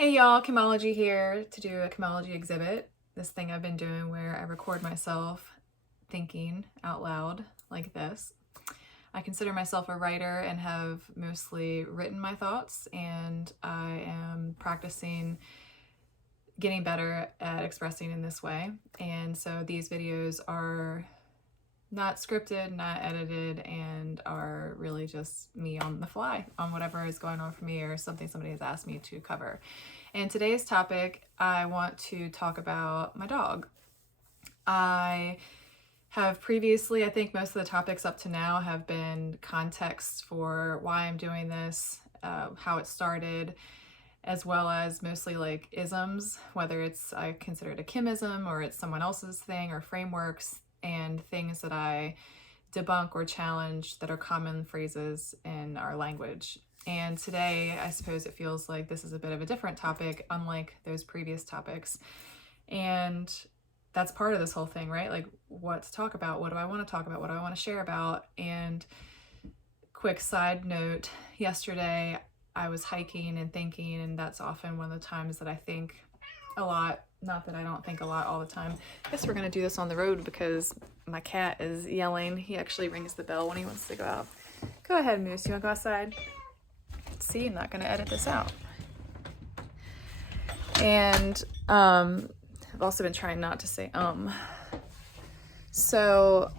Hey y'all, Chemology here to do a Chemology exhibit. This thing I've been doing where I record myself thinking out loud like this. I consider myself a writer and have mostly written my thoughts, and I am practicing getting better at expressing in this way. And so these videos are not scripted, not edited, and are really just me on the fly on whatever is going on for me or something somebody has asked me to cover. And today's topic, I want to talk about my dog. I have previously, I think most of the topics up to now have been context for why I'm doing this, how it started, as well as mostly like isms, whether it's I consider it a chemism or it's someone else's thing, or frameworks and things that I debunk or challenge that are common phrases in our language. And today, I suppose it feels like this is a bit of a different topic, unlike those previous topics. And that's part of this whole thing, right? Like, what to talk about? What do I want to talk about? What do I want to share about? And quick side note, yesterday I was hiking and thinking, and that's often one of the times that I think a lot. Not that I don't think a lot all the time. I guess we're gonna do this on the road because my cat is yelling. He actually rings the bell when he wants to go out. Go ahead, Moose. You wanna go outside? See, I'm not gonna edit this out. And I've also been trying not to say So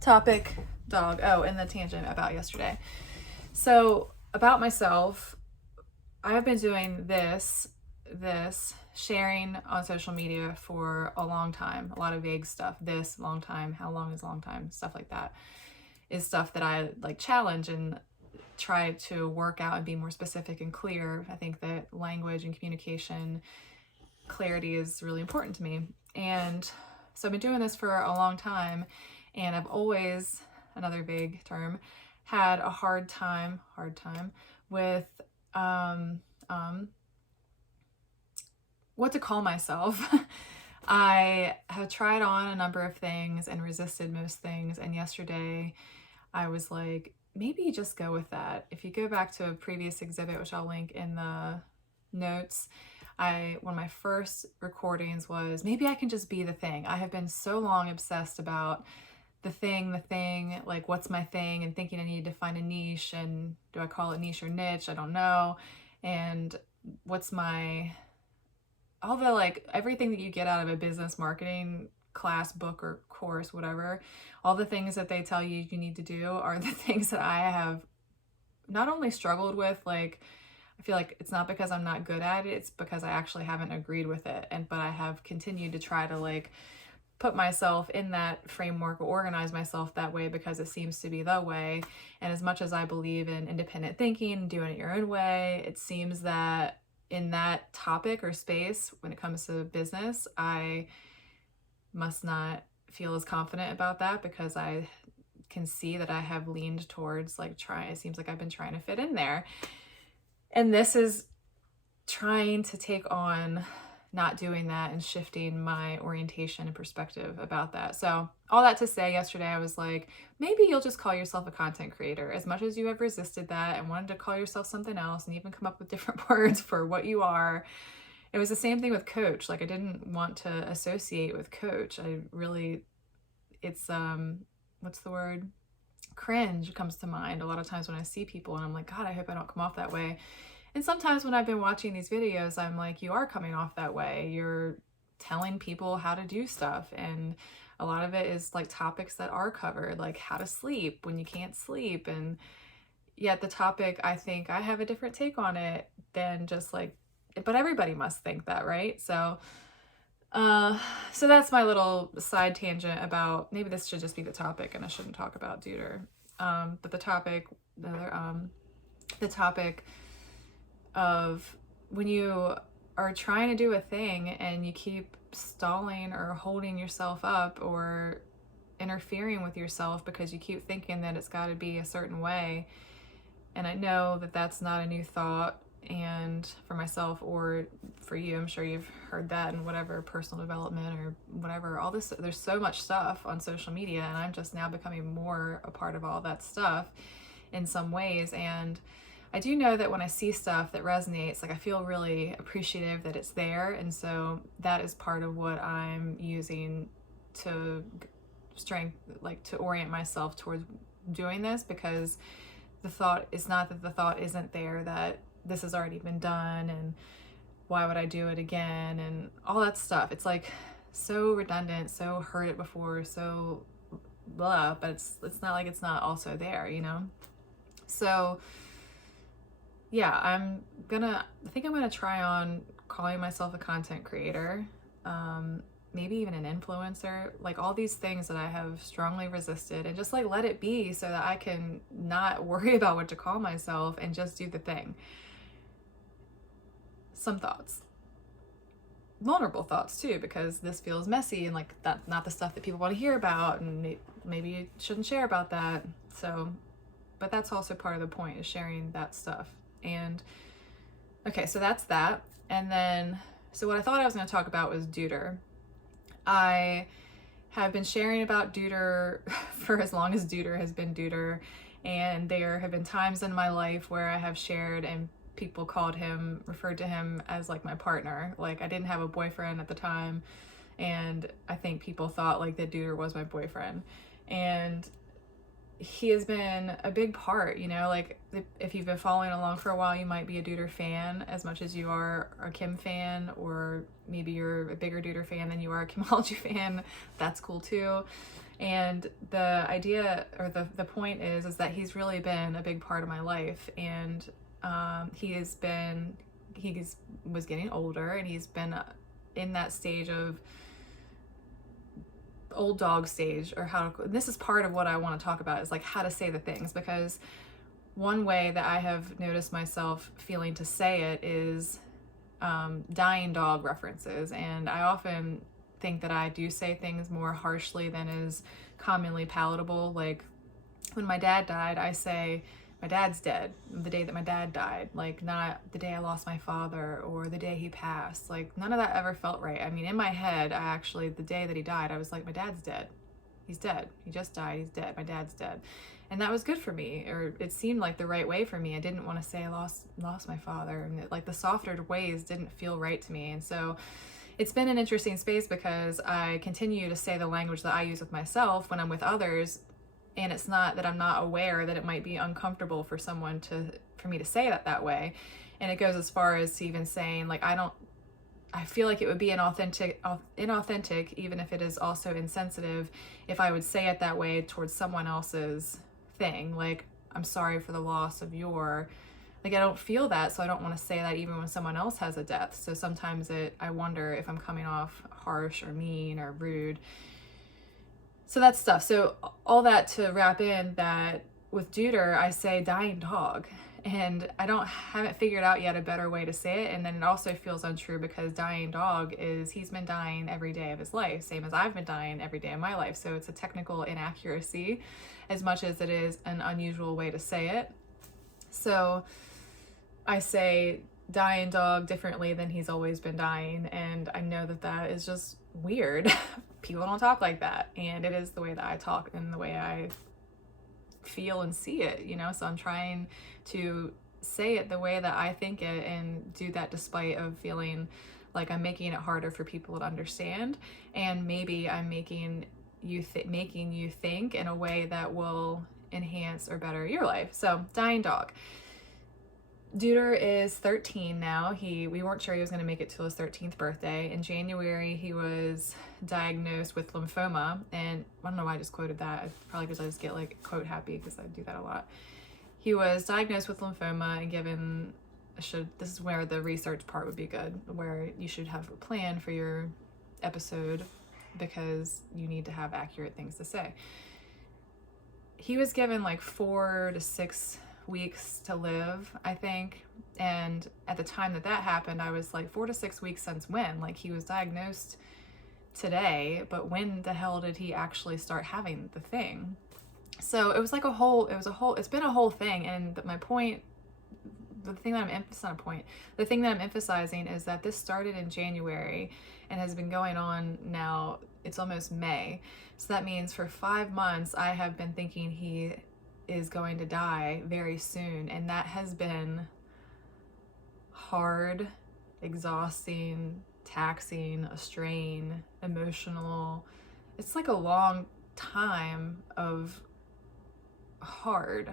topic dog. Oh, and the tangent about yesterday. So about myself, I've been doing this sharing on social media for a long time. A lot of vague stuff. This, long time, how long is long time, stuff like that is stuff that I like challenge and try to work out and be more specific and clear. I think that language and communication clarity is really important to me. And so I've been doing this for a long time, and I've always, another vague term, had a hard time with what to call myself. I have tried on a number of things and resisted most things, and yesterday I was like, maybe just go with that. If you go back to a previous exhibit, which I'll link in the notes, one of my first recordings was, maybe I can just be the thing. I have been so long obsessed about the thing, like what's my thing, and thinking I need to find a niche, and do I call it niche or niche? I don't know. And what's my, all the like everything that you get out of a business marketing class, book, or course, whatever, all the things that they tell you need to do are the things that I have not only struggled with, like I feel like it's not because I'm not good at it, it's because I actually haven't agreed with it. But I have continued to try to like put myself in that framework or organize myself that way because it seems to be the way. And as much as I believe in independent thinking, doing it your own way, it seems that in that topic or space, when it comes to business, I must not feel as confident about that because I can see that I have leaned towards like it seems like I've been trying to fit in there. And this is trying to take on not doing that and shifting my orientation and perspective about that. So all that to say, yesterday I was like, maybe you'll just call yourself a content creator. As much as you have resisted that and wanted to call yourself something else and even come up with different words for what you are. It was the same thing with coach. Like I didn't want to associate with coach. It's what's the word? Cringe comes to mind a lot of times when I see people, and I'm like, God, I hope I don't come off that way. And sometimes when I've been watching these videos, I'm like, you are coming off that way. You're telling people how to do stuff. And a lot of it is like topics that are covered, like how to sleep when you can't sleep. And yet the topic, I think I have a different take on it than just like, but everybody must think that, right? So that's my little side tangent about, maybe this should just be the topic and I shouldn't talk about Dooder. But the topic of when you are trying to do a thing and you keep stalling or holding yourself up or interfering with yourself because you keep thinking that it's got to be a certain way. And I know that that's not a new thought, and for myself or for you, I'm sure you've heard that in whatever personal development or whatever, all this, there's so much stuff on social media, and I'm just now becoming more a part of all that stuff in some ways. And I do know that when I see stuff that resonates, like I feel really appreciative that it's there. And so that is part of what I'm using to like to orient myself towards doing this, because the thought is not that the thought isn't there, that this has already been done and why would I do it again and all that stuff. It's like so redundant, so heard it before, so blah, but it's not like it's not also there, you know? So yeah, I think I'm gonna try on calling myself a content creator, maybe even an influencer, like all these things that I have strongly resisted, and just like let it be so that I can not worry about what to call myself and just do the thing. Some thoughts. Vulnerable thoughts too, because this feels messy and like that's not the stuff that people want to hear about, and maybe you shouldn't share about that. So, but that's also part of the point, is sharing that stuff. And okay, so that's that. And then, so what I thought I was going to talk about was Dooder. I have been sharing about Dooder for as long as Dooder has been Dooder, and there have been times in my life where I have shared and people referred to him as like my partner. Like I didn't have a boyfriend at the time, and I think people thought like that Dooder was my boyfriend. And he has been a big part, you know, like if you've been following along for a while, you might be a Dooder fan as much as you are a Kim fan, or maybe you're a bigger Dooder fan than you are a Kimology fan. That's cool too. And the idea, or the point is that he's really been a big part of my life. And he was getting older, and he's been in that stage of old dog stage, or this is part of what I want to talk about, is like how to say the things, because one way that I have noticed myself feeling to say it is dying dog references. And I often think that I do say things more harshly than is commonly palatable. Like when my dad died, I say, my dad's dead, the day that my dad died, like not the day I lost my father or the day he passed. Like none of that ever felt right. I mean, in my head, the day that he died, I was like, my dad's dead. He's dead. He just died. He's dead. My dad's dead. And that was good for me, or it seemed like the right way for me. I didn't want to say I lost my father, and like the softer ways didn't feel right to me. And so it's been an interesting space, because I continue to say the language that I use with myself when I'm with others. And it's not that I'm not aware that it might be uncomfortable for me to say that way. And it goes as far as even saying, like, I feel like it would be inauthentic, even if it is also insensitive, if I would say it that way towards someone else's thing. Like, I'm sorry for the loss of like, I don't feel that, so I don't want to say that even when someone else has a death. So sometimes I wonder if I'm coming off harsh or mean or rude. So that's stuff. So all that to wrap in that with Dooder, I say dying dog, and haven't figured out yet a better way to say it. And then it also feels untrue, because dying dog he's been dying every day of his life, same as I've been dying every day of my life. So it's a technical inaccuracy as much as it is an unusual way to say it. So I say dying dog differently than he's always been dying. And I know that is just weird. People don't talk like that, and it is the way that I talk and the way I feel and see it, you know. So I'm trying to say it the way that I think it, and do that despite of feeling like I'm making it harder for people to understand, and maybe I'm making you think in a way that will enhance or better your life. So dying dog. Dooder is 13 now. We weren't sure he was going to make it till his 13th birthday. In January, he was diagnosed with lymphoma, and I don't know why I just quoted that. It's probably because I just get like quote happy, because I do that a lot. He was diagnosed with lymphoma and given this is where the research part would be good, where you should have a plan for your episode, because you need to have accurate things to say. He was given like 4 to 6 weeks to live, I think. And at the time that happened, I was like, 4 to 6 weeks since when? Like, he was diagnosed today, but when the hell did he actually start having the thing? So it's been a whole thing. And my point, the thing that I'm emphasizing is that this started in January and has been going on now. It's almost May. So that means for 5 months, I have been thinking he is going to die very soon. And that has been hard, exhausting, taxing, a strain, emotional. It's like a long time of hard.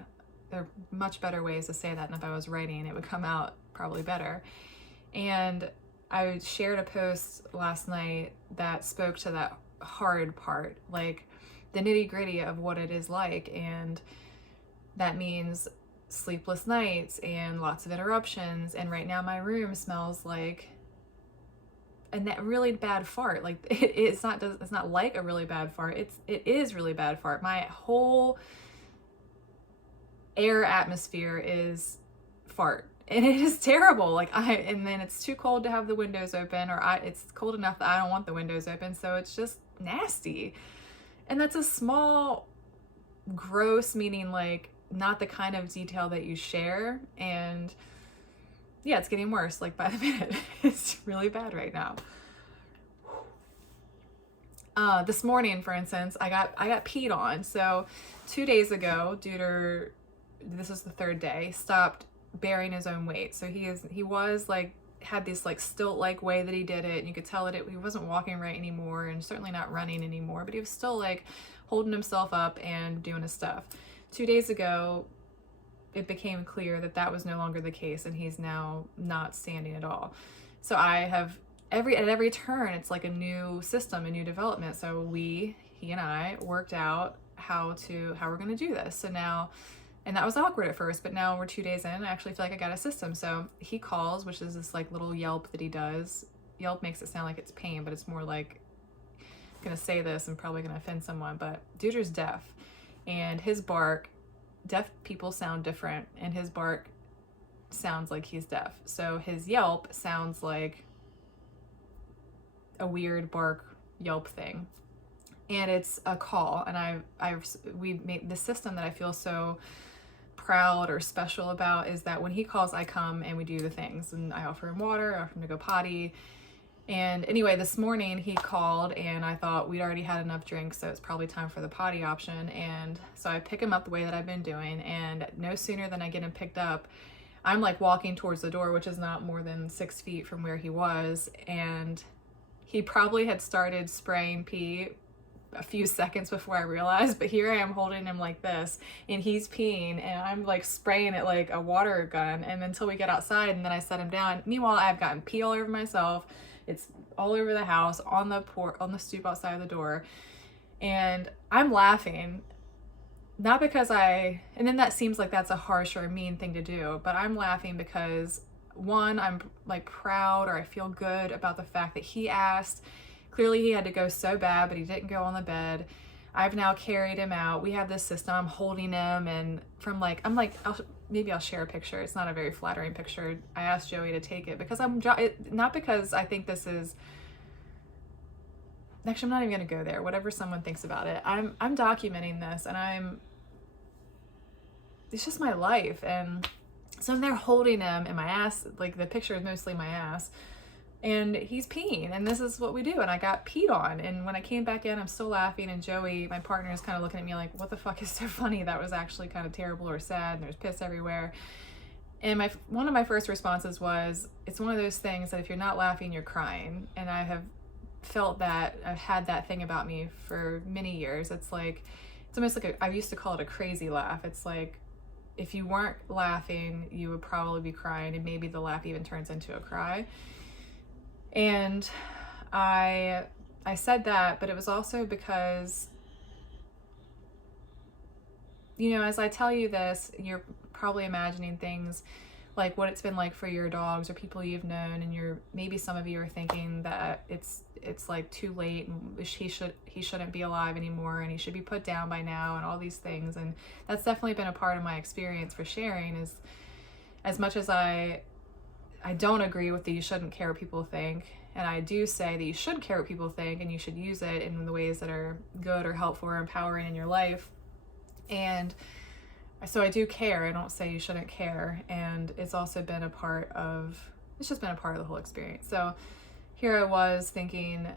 There are much better ways to say that, and if I was writing, it would come out probably better. And I shared a post last night that spoke to that hard part, like the nitty-gritty of what it is like, and that means sleepless nights and lots of interruptions. And right now my room smells like a really bad fart. Like it's not like a really bad fart. It is really bad fart. My whole air atmosphere is fart, and it is terrible. And then it's too cold to have the windows open, or it's cold enough that I don't want the windows open, so it's just nasty. And that's a small, gross, meaning like not the kind of detail that you share. And yeah, it's getting worse, like by the minute. It's really bad right now. This morning, for instance, I got peed on. So 2 days ago, Dooder, this is the third day, stopped bearing his own weight. So he was like, had this like stilt-like way that he did it, and you could tell that he wasn't walking right anymore, and certainly not running anymore, but he was still like holding himself up and doing his stuff. 2 days ago, it became clear that that was no longer the case, and he's now not standing at all. So I have at every turn, it's like a new system, a new development. So he and I worked out how we're going to do this. So now, and that was awkward at first, but now we're 2 days in, I actually feel like I got a system. So he calls, which is this like little yelp that he does. Yelp makes it sound like it's pain, but it's more like, I'm going to say this and probably going to offend someone, but Dooder's deaf, and his bark, deaf people sound different, and his bark sounds like he's deaf. So his yelp sounds like a weird bark yelp thing. And it's a call, and we made the system that I feel so proud or special about is that when he calls, I come and we do the things, and I offer him water, I offer him to go potty. And anyway, this morning he called, and I thought we'd already had enough drinks, so it's probably time for the potty option. And so I pick him up the way that I've been doing, and no sooner than I get him picked up, I'm like walking towards the door, which is not more than 6 feet from where he was, and he probably had started spraying pee a few seconds before I realized, but here I am holding him like this, and he's peeing, and I'm like spraying it like a water gun, and until we get outside, and then I set him down. Meanwhile, I've gotten pee all over myself. It's all over the house, on the stoop outside the door, and I'm laughing, not because and then that seems like that's a harsh or a mean thing to do, but I'm laughing because one, I'm like proud, or I feel good about the fact that he asked. Clearly he had to go so bad, but he didn't go on the bed. I've now carried him out. We have this system. I'm holding him, and maybe I'll share a picture. It's not a very flattering picture. I asked Joey to take it because not because I think this is, actually, I'm not even going to go there. Whatever someone thinks about it. I'm documenting this, and it's just my life. And so I'm there holding him, and my ass, like the picture is mostly my ass, and he's peeing, and this is what we do. And I got peed on, and when I came back in, I'm still laughing, and Joey, my partner, is kind of looking at me like, what the fuck is so funny? That was actually kind of terrible or sad, and there's piss everywhere. And one of my first responses was, it's one of those things that if you're not laughing, you're crying. And I have felt that, I've had that thing about me for many years. It's almost like I used to call it a crazy laugh. It's like, if you weren't laughing, you would probably be crying, and maybe the laugh even turns into a cry. And I said that, but it was also because, as I tell you this, you're probably imagining things like what it's been like for your dogs or people you've known, and maybe some of you are thinking that it's like too late, and he shouldn't be alive anymore, and he should be put down by now, and all these things. And that's definitely been a part of my experience for sharing, is as much as I don't agree with the you shouldn't care what people think, and I do say that you should care what people think, and you should use it in the ways that are good or helpful or empowering in your life. And so I do care. I don't say you shouldn't care. And it's also been it's just been a part of the whole experience. So here I was thinking,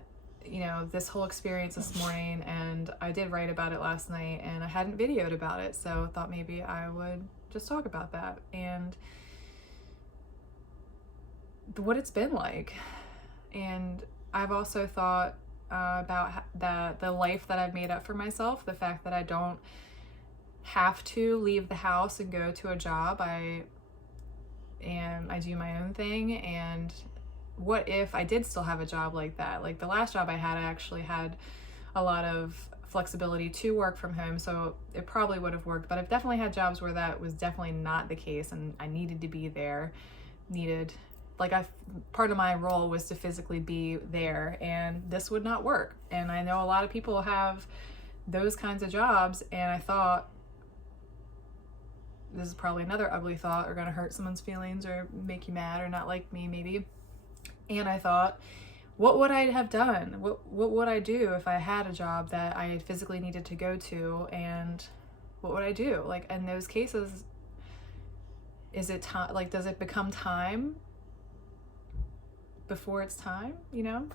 you know, this whole experience this morning, and I did write about it last night, and I hadn't videoed about it, so I thought maybe I would just talk about that and what it's been like. And I've also thought about the life that I've made up for myself, the fact that I don't have to leave the house and go to a job. I do my own thing. And what if I did still have a job like that? Like the last job I had, I actually had a lot of flexibility to work from home, so it probably would have worked. But I've definitely had jobs where that was definitely not the case, and I needed to be there, part of my role was to physically be there, and this would not work. And I know a lot of people have those kinds of jobs, and I thought, this is probably another ugly thought, or gonna hurt someone's feelings or make you mad or not like me maybe. And I thought, what would I have done? What would I do if I had a job that I physically needed to go to? And what would I do? Like in those cases, is it time? Like, does it become time before it's time? You know?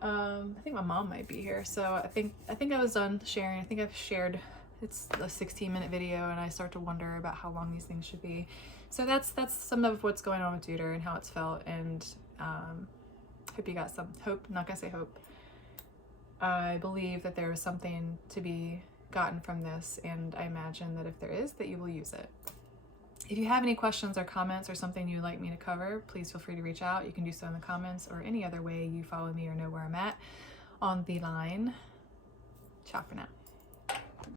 I think my mom might be here, so I think I was done sharing. I think I've shared. It's a 16-minute video, and I start to wonder about how long these things should be. So that's some of what's going on with Dooder and how it's felt, and hope you got some hope. I'm not gonna say hope. I believe that there is something to be gotten from this, and I imagine that if there is, that you will use it. If you have any questions or comments or something you'd like me to cover, please feel free to reach out. You can do so in the comments or any other way you follow me or know where I'm at on the line. Ciao for now.